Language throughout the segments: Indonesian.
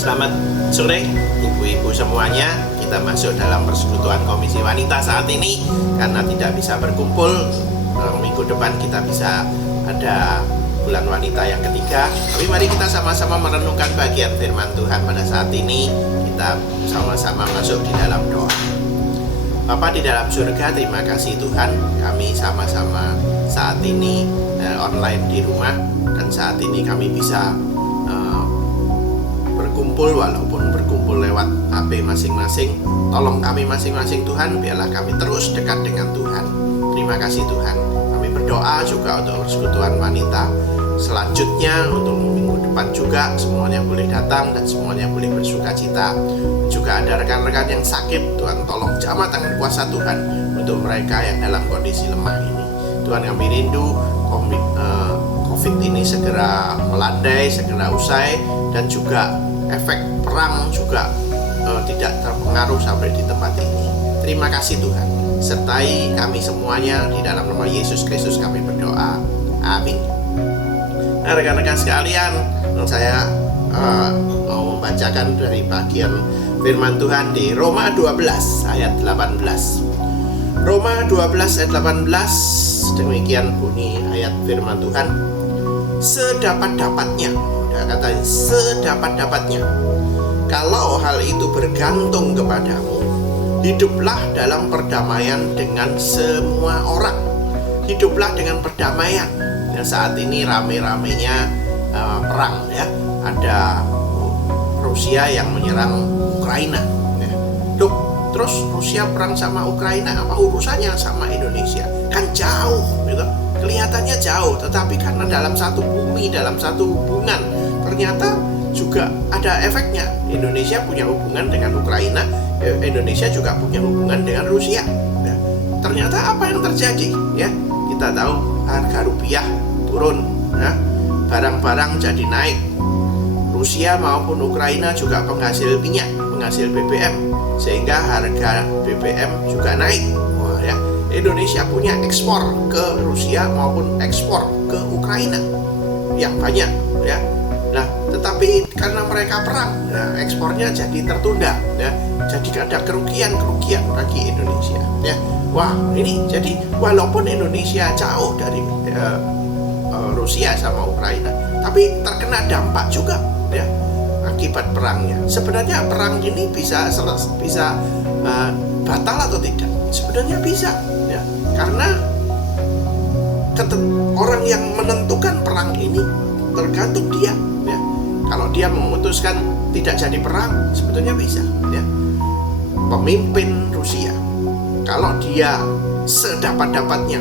Selamat sore ibu-ibu semuanya. Kita masuk dalam persekutuan Komisi Wanita saat ini karena tidak bisa berkumpul. Minggu depan kita bisa ada bulan wanita yang ketiga. Tapi mari kita sama-sama merenungkan bagian firman Tuhan pada saat ini. Kita sama-sama masuk di dalam doa. Bapa di dalam surga, terima kasih Tuhan, kami sama-sama saat ini online di rumah, dan saat ini kami bisa berkumpul walaupun berkumpul lewat HP masing-masing. Tolong kami masing-masing Tuhan, biarlah kami terus dekat dengan Tuhan. Terima kasih Tuhan. Kami berdoa juga untuk persekutuan wanita selanjutnya, untuk minggu depan juga semuanya boleh datang dan semuanya boleh bersuka cita. Juga ada rekan-rekan yang sakit, Tuhan tolong jamah tangan kuasa Tuhan untuk mereka yang dalam kondisi lemah ini. Tuhan, kami rindu COVID ini segera melandai, segera usai, dan juga efek perang juga tidak terpengaruh sampai di tempat ini. Terima kasih Tuhan. Sertai kami semuanya, di dalam nama Yesus Kristus kami berdoa. Amin. Nah, rekan-rekan sekalian, saya mau membacakan dari bagian firman Tuhan di Roma 12 ayat 18. Roma 12 ayat 18, demikian bunyi ayat firman Tuhan. Sedapat-dapatnya, katanya sedapat-dapatnya, kalau hal itu bergantung kepadamu, hiduplah dalam perdamaian dengan semua orang. Hiduplah dengan perdamaian. Ya, saat ini rame-ramenya perang, ya. Ada Rusia yang menyerang Ukraina, ya. Terus Rusia perang sama Ukraina, apa urusannya sama Indonesia? Kan jauh, gitu. Kelihatannya jauh, tetapi karena dalam satu bumi, dalam satu hubungan, ternyata juga ada efeknya. Indonesia punya hubungan dengan Ukraina, Indonesia juga punya hubungan dengan Rusia. Ya. Ternyata apa yang terjadi? Ya, kita tahu harga rupiah turun, ya. Barang-barang jadi naik. Rusia maupun Ukraina juga penghasil minyak, penghasil BBM, sehingga harga BBM juga naik. Wah, ya. Indonesia punya ekspor ke Rusia maupun ekspor ke Ukraina yang banyak, ya. Nah, tetapi karena mereka perang, ya, ekspornya jadi tertunda, ya. Jadi ada kerugian bagi Indonesia, ya. Wah, ini jadi walaupun Indonesia jauh dari Rusia sama Ukraina, tapi terkena dampak juga, ya, akibat perangnya. Sebenarnya perang ini bisa batal atau tidak? Sebenarnya bisa, ya, karena orang yang menentukan perang ini tergantung dia, ya. Kalau dia memutuskan tidak jadi perang, sebetulnya bisa, ya. Pemimpin Rusia, kalau dia sedapat-dapatnya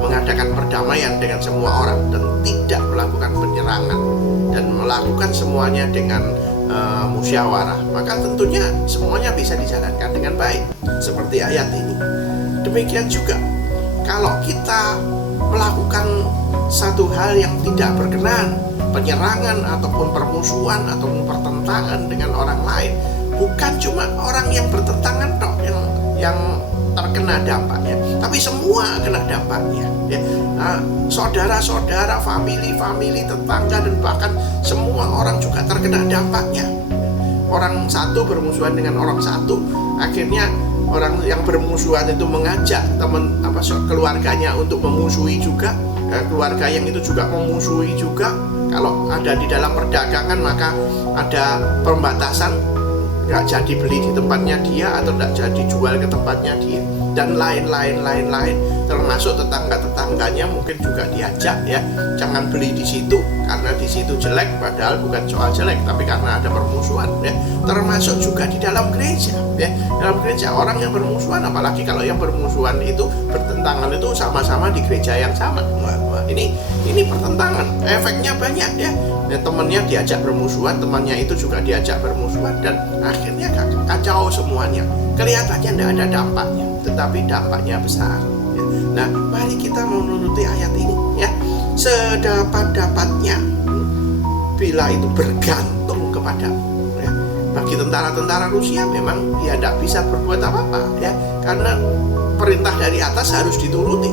mengadakan perdamaian dengan semua orang dan tidak melakukan penyerangan dan melakukan semuanya dengan musyawarah, maka tentunya semuanya bisa dijalankan dengan baik seperti ayat ini. Demikian juga kalau kita melakukan satu hal yang tidak berkenan, penyerangan ataupun permusuhan ataupun pertentangan dengan orang lain, bukan cuma orang yang bertentangan tok yang terkena dampaknya, tapi semua kena dampaknya, ya. Saudara-saudara, famili, tetangga, dan bahkan semua orang juga terkena dampaknya. Orang satu bermusuhan dengan orang satu, akhirnya orang yang bermusuhan itu mengajak keluarganya untuk memusuhi juga, keluarga yang itu juga memusuhi juga. Kalau ada di dalam perdagangan, maka ada pembatasan, nggak jadi beli di tempatnya dia atau nggak jadi jual ke tempatnya dia, dan lain-lain, termasuk tetangga-tetangganya mungkin juga diajak, ya, jangan beli di situ karena di situ jelek, padahal bukan soal jelek, tapi karena ada permusuhan, ya. Termasuk juga di dalam gereja, ya. Dalam gereja orang yang bermusuhan, apalagi kalau yang bermusuhan itu bertentangan itu sama-sama di gereja yang sama. Wah, ini pertentangan, efeknya banyak, ya. Temannya diajak bermusuhan, temannya itu juga diajak bermusuhan, dan akhirnya kacau semuanya. Kelihatannya tidak ada dampaknya, tetapi dampaknya besar, ya. Nah, mari kita menuruti ayat ini, ya. Sedapat-dapatnya, bila itu bergantung kepadamu, ya. Bagi tentara-tentara Rusia memang dia tidak bisa berbuat apa-apa, ya, karena perintah dari atas harus dituruti,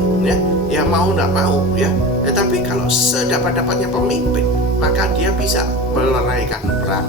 ya mau tidak mau, ya. Tapi kalau sedapat-dapatnya pemimpin, maka dia bisa meleraikan perang.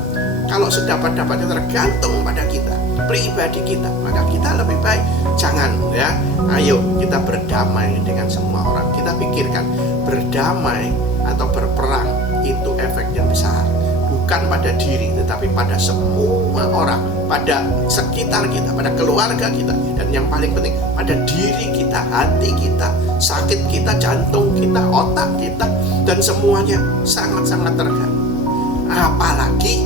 Kalau sedapat-dapatnya tergantung pada kita, pribadi kita, maka kita lebih baik jangan, ya. Ayo kita berdamai dengan semua orang. Kita pikirkan berdamai atau berperang itu efeknya besar, bukan pada diri tetapi pada semua orang, pada sekitar kita, pada keluarga kita, dan yang paling penting pada diri kita, hati kita, sakit kita, jantung kita, otak kita, dan semuanya sangat-sangat terganggu. Apalagi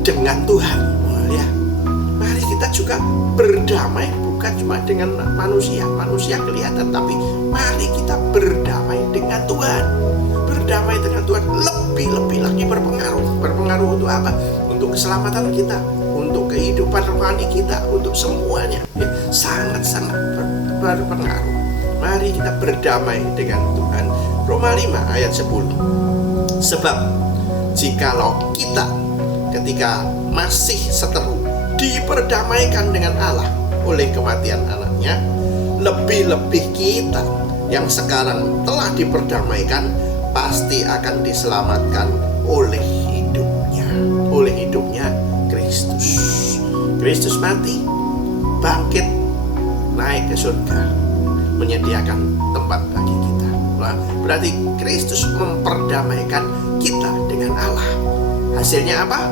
dengan Tuhan, ya. Mari kita juga berdamai, bukan cuma dengan manusia kelihatan, tapi mari kita berdamai dengan Tuhan. Berdamai dengan Tuhan lebih lagi berpengaruh untuk apa? Untuk keselamatan kita, untuk kehidupan rohani kita, untuk semuanya, ya. Sangat-sangat berpengaruh. Mari kita berdamai dengan Tuhan. Roma 5 ayat 10. Sebab jikalau kita ketika masih seteru diperdamaikan dengan Allah oleh kematian anaknya, lebih-lebih kita yang sekarang telah diperdamaikan pasti akan diselamatkan oleh hidupnya Kristus. Kristus mati, bangkit, naik ke surga, menyediakan tempat bagi kita. Nah, berarti Kristus memperdamaikan kita dengan Allah. Hasilnya apa?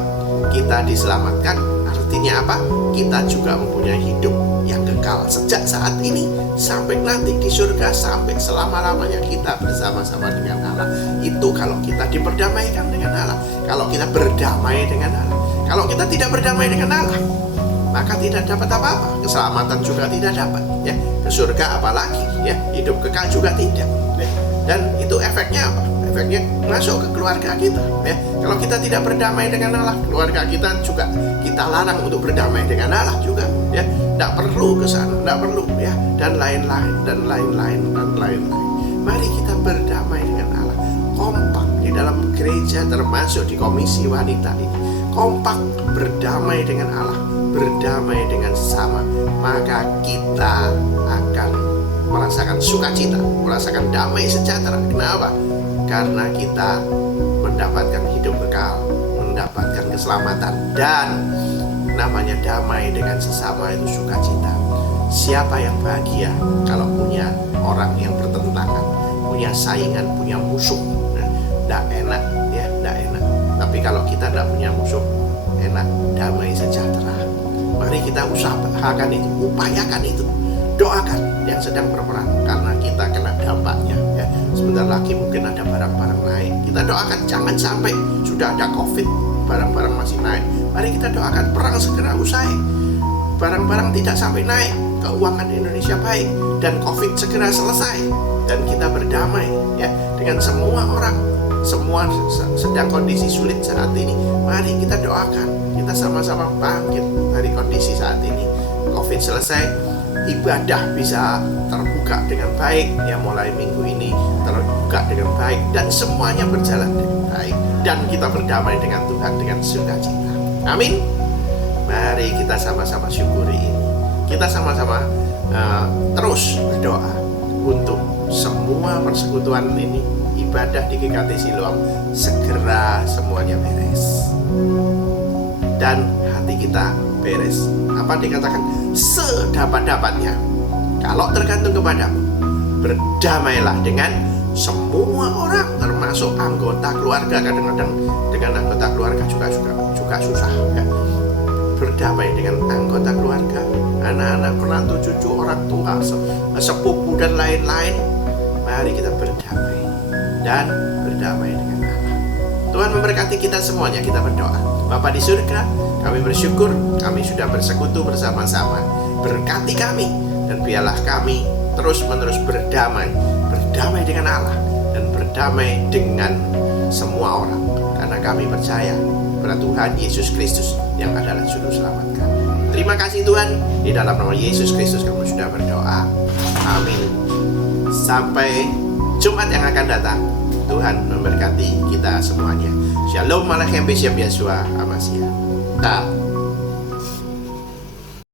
Kita diselamatkan. Artinya apa? Kita juga mempunyai hidup yang kekal sejak saat ini sampai nanti di surga, sampai selama-lamanya kita bersama-sama dengan Allah. Itu kalau kita diperdamaikan dengan Allah, kalau kita berdamai dengan Allah. Kalau kita tidak berdamai dengan Allah, maka tidak dapat apa-apa. Keselamatan juga tidak dapat, ya. Ke surga apalagi, ya. Hidup kekal juga tidak, ya. Dan itu efeknya apa? Efeknya masuk ke keluarga kita, ya. Kalau kita tidak berdamai dengan Allah, keluarga kita juga kita larang untuk berdamai dengan Allah juga, ya. Tidak perlu ke sana, tidak perlu, ya. Dan lain-lain. Mari kita berdamai dengan Allah. Kompak di dalam gereja, termasuk di komisi wanita ini, kompak berdamai dengan Allah, berdamai dengan sesama, maka kita akan merasakan sukacita, merasakan damai sejahtera. Kenapa? Karena kita mendapatkan hidup kekal, mendapatkan keselamatan, dan namanya damai dengan sesama itu sukacita. Siapa yang bahagia kalau punya orang yang bertentangan, punya saingan, punya musuh? Tidak enak, ya, tidak enak. Tapi kalau kita tidak punya musuh, enak, damai sejahtera. Mari kita usahakan itu, upayakan itu, doakan yang sedang berperang, karena kita kena dampaknya, ya. Sebentar lagi mungkin ada barang-barang naik. Kita doakan jangan sampai sudah ada COVID, barang-barang masih naik. Mari kita doakan perang segera usai, barang-barang tidak sampai naik, keuangan Indonesia baik, dan COVID segera selesai, dan kita berdamai, ya, dengan semua orang. Semua sedang kondisi sulit saat ini. Mari kita doakan, kita sama-sama bangkit dari kondisi saat ini. COVID selesai, ibadah bisa terbuka dengan baik, ya, mulai minggu ini terbuka dengan baik, dan semuanya berjalan dengan baik, dan kita berdamai dengan Tuhan dengan sukacita. Amin. Mari kita sama-sama syukuri ini. Kita sama-sama terus berdoa untuk semua persekutuan ini, ibadah di GKT Siloam segera semuanya beres, dan hati kita beres. Apa dikatakan? Sedapat-dapatnya. Kalau tergantung kepadamu, berdamailah dengan semua orang, termasuk anggota keluarga. Kadang-kadang dengan anggota keluarga juga susah, ya. Berdamai dengan anggota keluarga, anak-anak, menantu, cucu, orang tua, sepupu, dan lain-lain. Mari kita berdamai dan berdamai dengan Allah. Tuhan memberkati kita semuanya. Kita berdoa. Bapa di surga, kami bersyukur kami sudah bersekutu bersama-sama. Berkati kami, dan biarlah kami terus-menerus berdamai dengan Allah, dan berdamai dengan semua orang, karena kami percaya pada Tuhan Yesus Kristus yang adalah juru selamat kami. Terima kasih Tuhan, di dalam nama Yesus Kristus kami sudah berdoa. Amin. Sampai Jumat yang akan datang, Tuhan memberkati kita semuanya. Shalom Alaikum Bishop Yeshua Amasya.